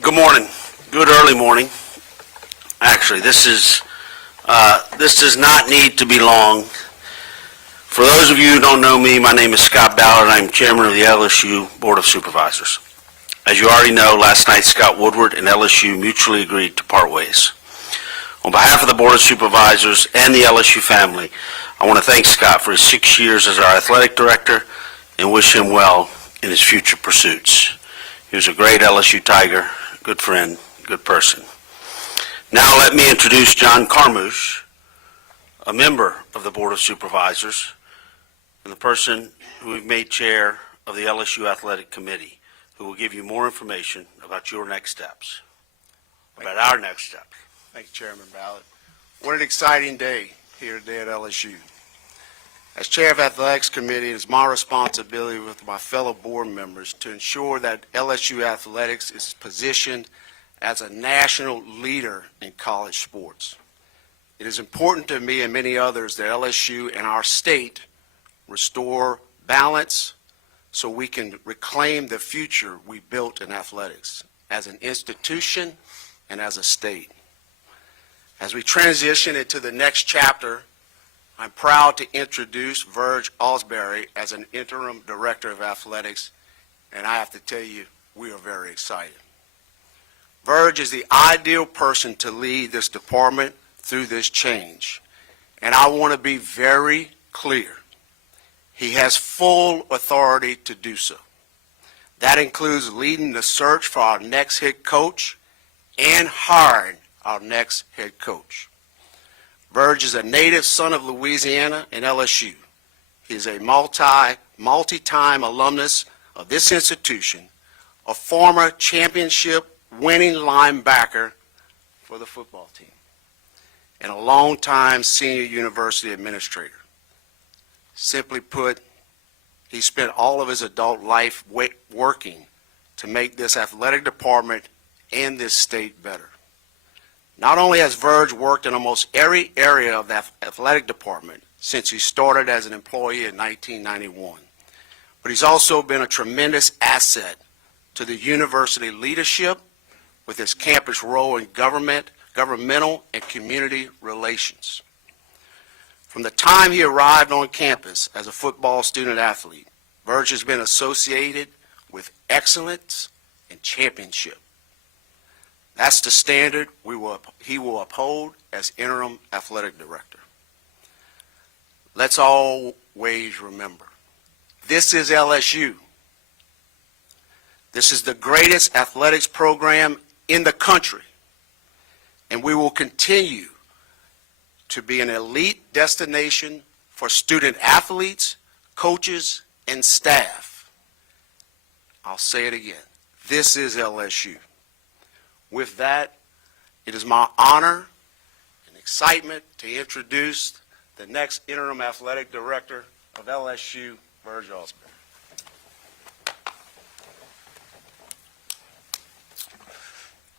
Good morning. Good early morning. Actually, this does not need to be long. For those of you who don't know me, my name is Scott Ballard. I'm chairman of the LSU Board of Supervisors. As you already know, last night Scott Woodward and LSU mutually agreed to part ways. On behalf of the Board of Supervisors and the LSU family, I want to thank Scott for his 6 years as our athletic director and wish him well in his future pursuits. He was a great LSU Tiger, good friend, good person. Now let me introduce John Carmouche, a member of the Board of Supervisors and the person who we've made chair of the LSU Athletic Committee, who will give you more information about your next steps, about our next steps. Thank you, Chairman Ballard. What an exciting day here today at LSU. As Chair of Athletics Committee, it is my responsibility with my fellow board members to ensure that LSU Athletics is positioned as a national leader in college sports. It is important to me and many others that LSU and our state restore balance so we can reclaim the future we built in athletics as an institution and as a state. As we transition into the next chapter, I'm proud to introduce Verge Ausberry as an interim director of athletics, and I have to tell you, we are very excited. Verge is the ideal person to lead this department through this change, and I want to be very clear. He has full authority to do so. That includes leading the search for our next head coach and hiring our next head coach. Verge is a native son of Louisiana and LSU. He is a multi-time alumnus of this institution, a former championship-winning linebacker for the football team, and a longtime senior university administrator. Simply put, he spent all of his adult life working to make this athletic department and this state better. Not only has Verge worked in almost every area of the athletic department since he started as an employee in 1991, but he's also been a tremendous asset to the university leadership with his campus role in governmental and community relations. From the time he arrived on campus as a football student athlete, Verge has been associated with excellence and championship. That's the standard he will uphold as interim athletic director. Let's always remember, this is LSU. This is the greatest athletics program in the country, and we will continue to be an elite destination for student athletes, coaches, and staff. I'll say it again. This is LSU. With that, it is my honor and excitement to introduce the next interim athletic director of LSU, Verge Ausberry.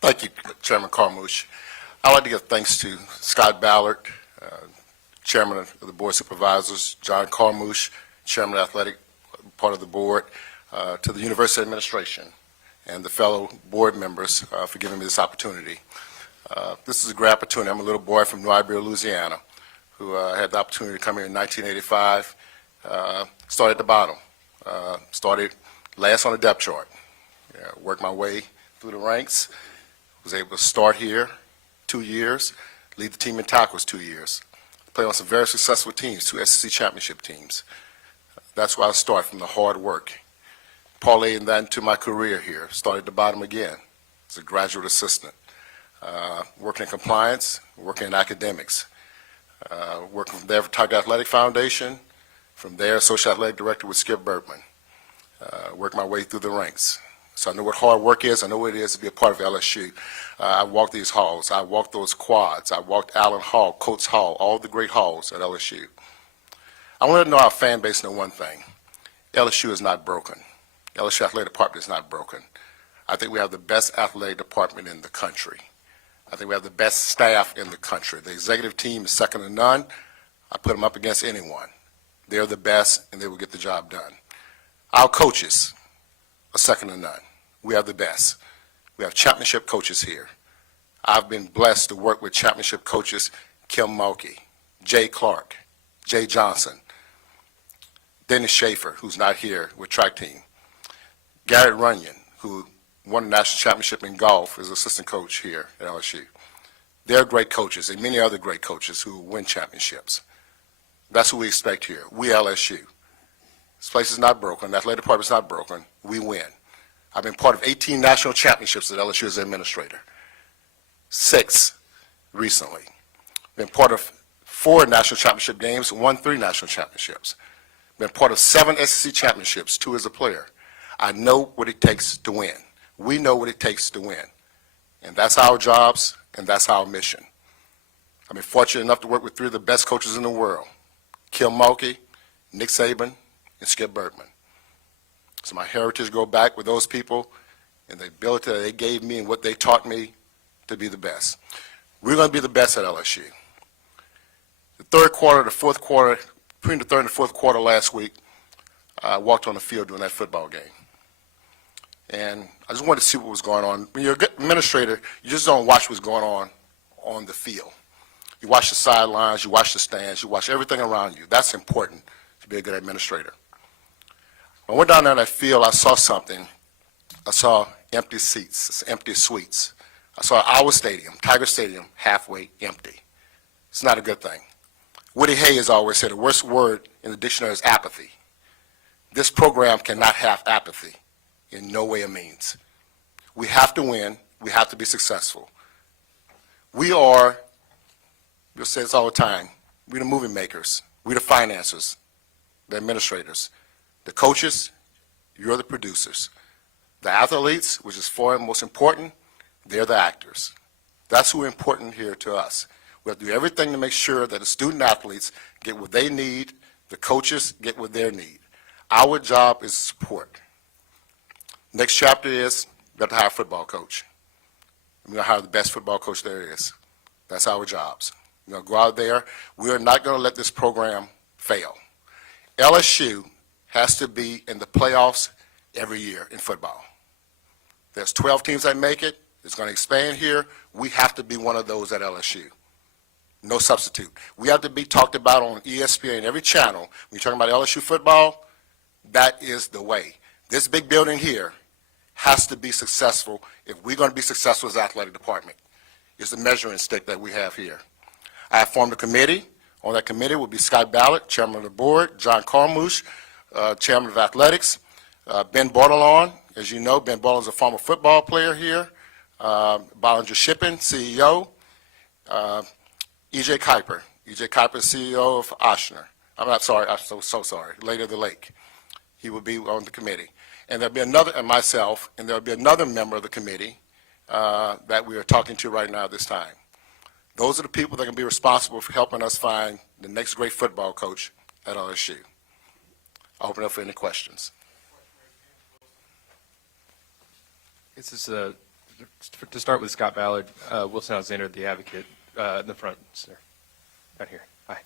Thank you, Chairman Carmouche. I'd like to give thanks to Scott Ballard, Chairman of the Board of Supervisors, John Carmouche, Chairman of the Athletic part of the board, to the University Administration, and the fellow board members for giving me this opportunity. This is a great opportunity. I'm a little boy from New Iberia, Louisiana, who had the opportunity to come here in 1985. Started at the bottom. Started last on the depth chart. Worked my way through the ranks. Was able to start here 2 years, lead the team in tackles 2 years. Played on some very successful teams, 2 SEC championship teams. That's where I start, from the hard work. Parlaying that into my career here. Started at the bottom again as a graduate assistant. Working in compliance, working in academics. Working from there for Tiger Athletic Foundation. From there, Associate Athletic Director with Skip Bergman. Worked my way through the ranks. So I know what hard work is. I know what it is to be a part of LSU. I walked these halls. I walked those quads. I walked Allen Hall, Coates Hall, all the great halls at LSU. I want to know our fan base know one thing. LSU is not broken. LSU Athletic Department is not broken. I think we have the best athletic department in the country. I think we have the best staff in the country. The executive team is second to none. I put them up against anyone. They're the best, and they will get the job done. Our coaches are second to none. We have the best. We have championship coaches here. I've been blessed to work with championship coaches Kim Mulkey, Jay Clark, Jay Johnson, Dennis Schaefer, who's not here with track team, Garrett Runyon, who won the national championship in golf as assistant coach here at LSU. They're great coaches, and many other great coaches who win championships. That's what we expect here. We LSU. This place is not broken. The athletic department is not broken. We win. I've been part of 18 national championships at LSU as an administrator. 6 recently. Been part of 4 national championship games, won 3 national championships. Been part of 7 SEC championships, 2 as a player. I know what it takes to win. We know what it takes to win. And that's our jobs, and that's our mission. I've been fortunate enough to work with 3 of the best coaches in the world, Kim Mulkey, Nick Saban, and Skip Bergman. So my heritage go back with those people and the ability that they gave me and what they taught me to be the best. We're going to be the best at LSU. The third quarter, the fourth quarter, between the third and the fourth quarter last week, I walked on the field during that football game. And I just wanted to see what was going on. When you're a good administrator, you just don't watch what's going on the field. You watch the sidelines, you watch the stands, you watch everything around you. That's important to be a good administrator. When I went down there in that field, I saw something. I saw empty seats, empty suites. I saw our stadium, Tiger Stadium, halfway empty. It's not a good thing. Woody Hayes always said the worst word in the dictionary is apathy. This program cannot have apathy in no way or means. We have to win. We have to be successful. We are, we'll say this all the time, we're the movie makers. We're the financiers, the administrators. The coaches, you're the producers. The athletes, which is far most important, they're the actors. That's who is important here to us. We have to do everything to make sure that the student athletes get what they need, the coaches get what they need. Our job is support. Next chapter is we have to hire a football coach. We're going to hire the best football coach there is. That's our jobs. We're going to go out there. We are not going to let this program fail. LSU has to be in the playoffs every year in football. There's 12 teams that make it. It's going to expand here. We have to be one of those at LSU. No substitute. We have to be talked about on ESPN, every channel. When you're talking about LSU football, that is the way. This big building here has to be successful if we're going to be successful as an athletic department. It's the measuring stick that we have here. I have formed a committee. On that committee will be Scott Ballard, chairman of the board, John Carmouche, chairman of athletics, Ben Bordelon. As you know, Ben Bordelon is a former football player here, Bollinger Shipping, CEO, E.J. Kuiper. E.J. Kuiper is CEO of Oshner. I'm not sorry, I'm so sorry, Lady of the Lake. He will be on the committee. And there'll be another, and myself, and there'll be another member of the committee that we are talking to right now at this time. Those are the people that can be responsible for helping us find the next great football coach at LSU. I'll open up for any questions. This is to start with Scott Ballard, Wilson Alexander, the Advocate, in the front, sir, right here. Hi.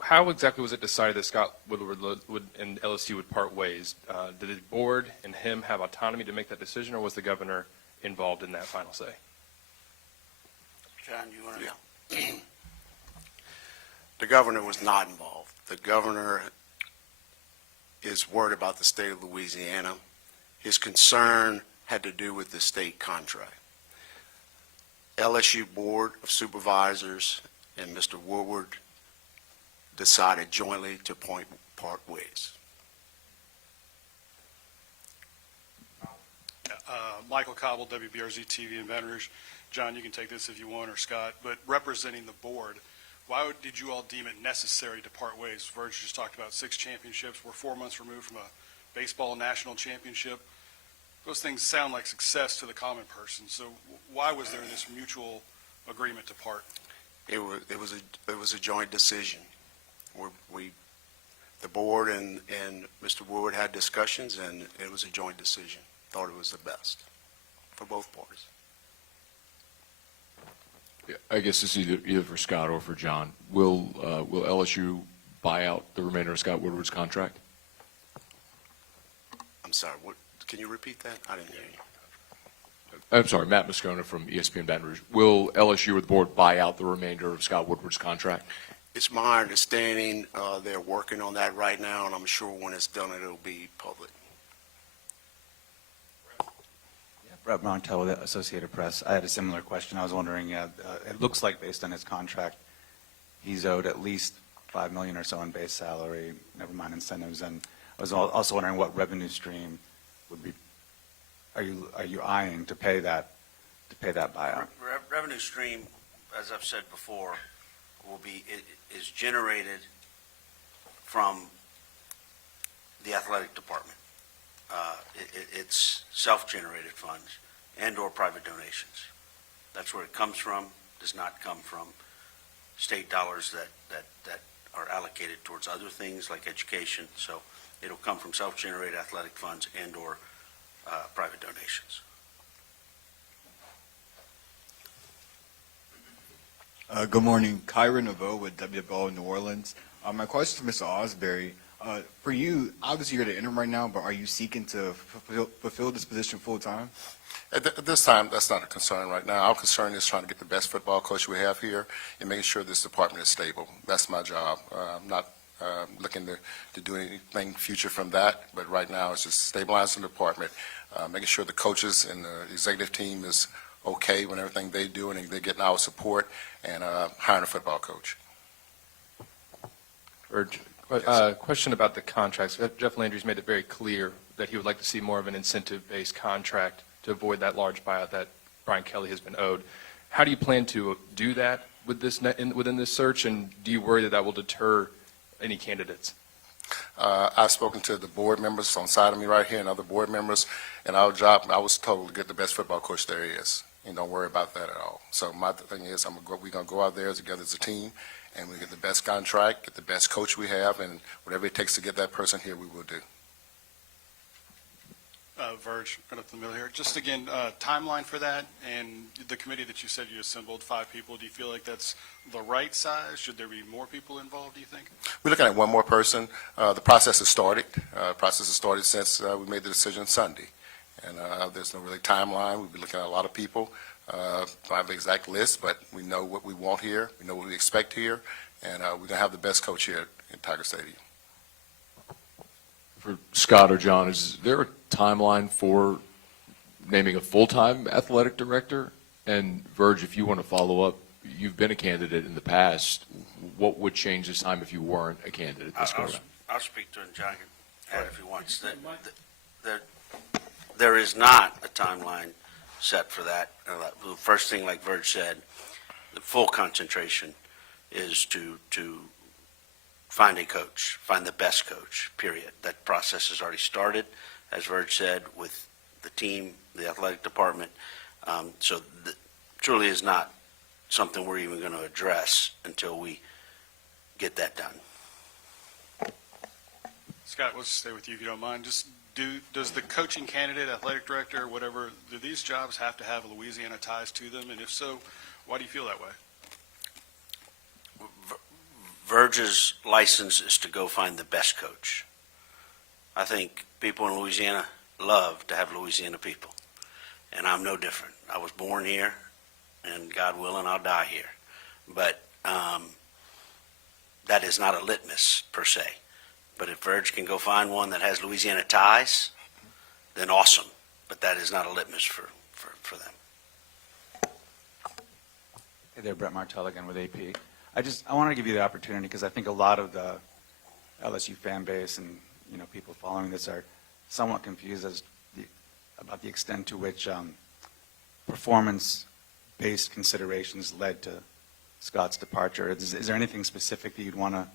How exactly was it decided that Scott Woodward and LSU would part ways? Did the board and him have autonomy to make that decision, or was the governor involved in that final say? John, you want to know? The governor was not involved. The governor is worried about the state of Louisiana. His concern had to do with the state contract. LSU Board of Supervisors and Mr. Woodward decided jointly to part ways. Michael Cobble, WBRZ TV in Baton Rouge. John, you can take this if you want, or Scott, but representing the board, why did you all deem it necessary to part ways? Verge just talked about 6 championships. We're 4 months removed from a baseball national championship. Those things sound like success to the common person. So why was there this mutual agreement to part? It was a joint decision. The board and Mr. Woodward had discussions, and it was a joint decision. Thought it was the best for both parties. I guess this is either for Scott or for John. Will LSU buy out the remainder of Scott Woodward's contract? I'm sorry, what, can you repeat that? I didn't hear you. I'm sorry, Matt Moscona from ESPN Baton Rouge. Will LSU or the board buy out the remainder of Scott Woodward's contract? It's my understanding they're working on that right now, and I'm sure when it's done, it'll be public. Brett Montel with the Associated Press. I had a similar question. I was wondering, it looks like based on his contract, he's owed at least $5 million or so in base salary, never mind incentives. And I was also wondering what revenue stream would be, are you eyeing to pay that buyout? Revenue stream, as I've said before, is generated from the athletic department. It's self-generated funds and/or private donations. That's where it comes from. Does not come from state dollars that are allocated towards other things like education. So it'll come from self-generated athletic funds and/or private donations. Good morning. Kyra Naveau with WFL New Orleans. My question for Mr. Ausberry. For you, obviously you're the interim right now, but are you seeking to fulfill this position full time? At this time, that's not a concern right now. Our concern is trying to get the best football coach we have here and making sure this department is stable. That's my job. I'm not looking to do anything future from that, but right now it's just stabilizing the department, making sure the coaches and the executive team is okay with everything they do and they're getting our support, and hiring a football coach. Verge, question about the contracts. Jeff Landry's made it very clear that he would like to see more of an incentive-based contract to avoid that large buyout that Brian Kelly has been owed. How do you plan to do that with this within this search, and do you worry that that will deter any candidates? I've spoken to the board members on side of me right here and other board members, and our job, I was told to get the best football coach there is, and don't worry about that at all. So my thing is, we're going to go out there together as a team, and we get the best contract, get the best coach we have, and whatever it takes to get that person here, we will do. Verge, right up the middle here. Just again, timeline for that, and the committee that you said you assembled, 5 people, do you feel like that's the right size? Should there be more people involved, do you think? We're looking at one more person. The process has started. Since we made the decision Sunday. And there's no really timeline. We'll be looking at a lot of people. Don't have the exact list, but we know what we want here. We know what we expect here. And we're going to have the best coach here in Tiger Stadium. For Scott or John, is there a timeline for naming a full-time athletic director? And Verge, if you want to follow up, you've been a candidate in the past. What would change this time if you weren't a candidate this go around? I'll speak to him, John can add if he wants. There is not a timeline set for that. The first thing, like Verge said, the full concentration is to find a coach, find the best coach, period. That process has already started, as Verge said, with the team, the athletic department. So truly is not something we're even going to address until we get that done. Scott, let's stay with you if you don't mind. Just does the coaching candidate, athletic director, whatever, do these jobs have to have Louisiana ties to them? And if so, why do you feel that way? Verge's license is to go find the best coach. I think people in Louisiana love to have Louisiana people, and I'm no different. I was born here, and God willing, I'll die here. But that is not a litmus per se. But if Verge can go find one that has Louisiana ties, then awesome. But that is not a litmus for them. Hey there, Brett Martell again with AP. I want to give you the opportunity because I think a lot of the LSU fan base and people following this are somewhat confused about the extent to which performance-based considerations led to Scott's departure. Is there anything specific that you'd want to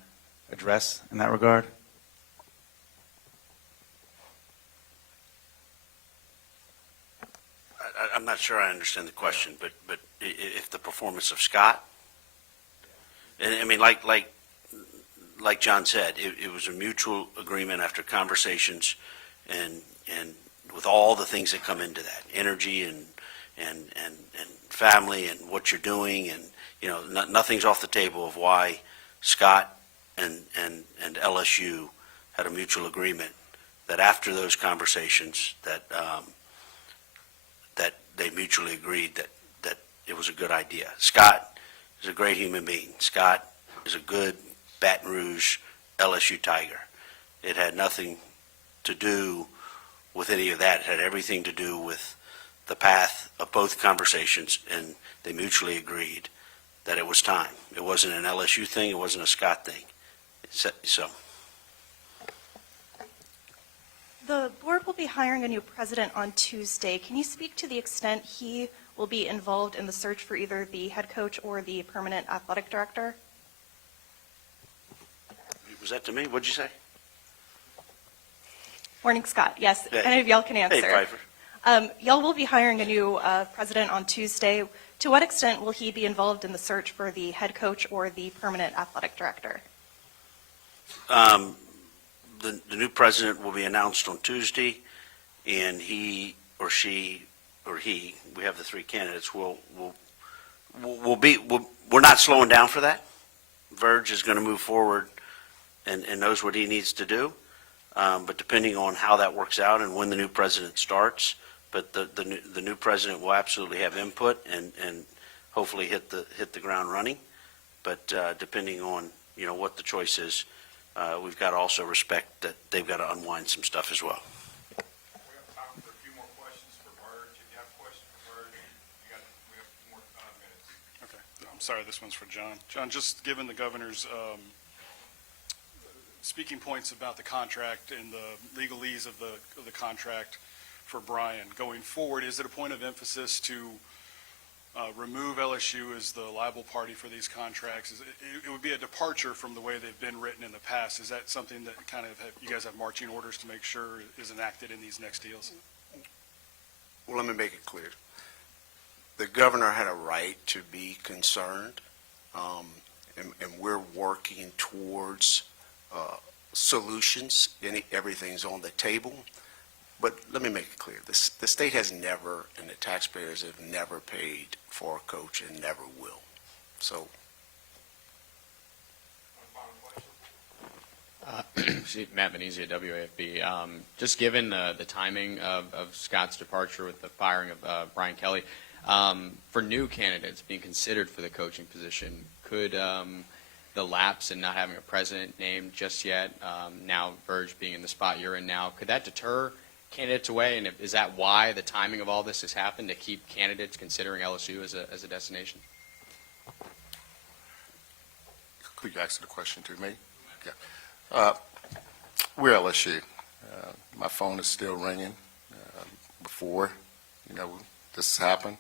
address in that regard? I'm not sure I understand the question, but if the performance of Scott, and I mean, like John said, it was a mutual agreement after conversations, and with all the things that come into that, energy and family and what you're doing, and nothing's off the table of why Scott and LSU had a mutual agreement that after those conversations that they mutually agreed that it was a good idea. Scott is a great human being. Scott is a good Baton Rouge LSU Tiger. It had nothing to do with any of that. It had everything to do with the path of both conversations, and they mutually agreed that it was time. It wasn't an LSU thing. It wasn't a Scott thing. So, The board will be hiring a new president on Tuesday. Can you speak to the extent he will be involved in the search for either the head coach or the permanent athletic director? was that to me? What'd you say? Morning, Scott. Yes, Hey. any of y'all can answer. Hey, Pfeiffer. Y'all will be hiring a new president on Tuesday. To what extent will he be involved in the search for the head coach or the permanent athletic director? The new president will be announced on Tuesday, and he or she or he, we have the three candidates, we're not slowing down for that. Verge is going to move forward and knows what he needs to do. But depending on how that works out and when the new president starts, but the new president will absolutely have input and hopefully hit the ground running. But depending on what the choice is, we've got to also respect that they've got to unwind some stuff as well. We have time for a few more questions for Verge. If you have a question for Verge, we have a few more minutes. Okay, I'm sorry, this one's for John. John, just given the governor's speaking points about the contract and the legalese of the contract for Brian, going forward, is it a point of emphasis to remove LSU as the liable party for these contracts? It would be a departure from the way they've been written in the past. Is that something that kind of you guys have marching orders to make sure is enacted in these next deals? Well, let me make it clear. The governor had a right to be concerned, and we're working towards solutions. Everything's on the table. But let me make it clear. The state has never, and the taxpayers have never paid for a coach and never will. So Matt Venezia, WAFB. Just given the timing of Scott's departure with the firing of Brian Kelly, for new candidates being considered for the coaching position, could the lapse in not having a president named just yet, now Verge being in the spot you're in now, could that deter candidates away? And is that why the timing of all this has happened, to keep candidates considering LSU as a destination? Could you ask the question to me? Yeah. We're LSU. My phone is still ringing. Before, this happened,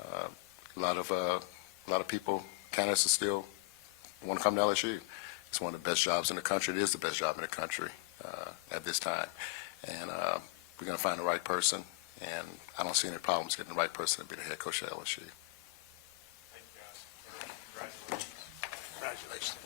a lot of people, candidates, are still want to come to LSU. It's one of the best jobs in the country. It is the best job in the country at this time, and we're going to find the right person. And I don't see any problems getting the right person to be the head coach at LSU. Thank you, guys. Congratulations. congratulations.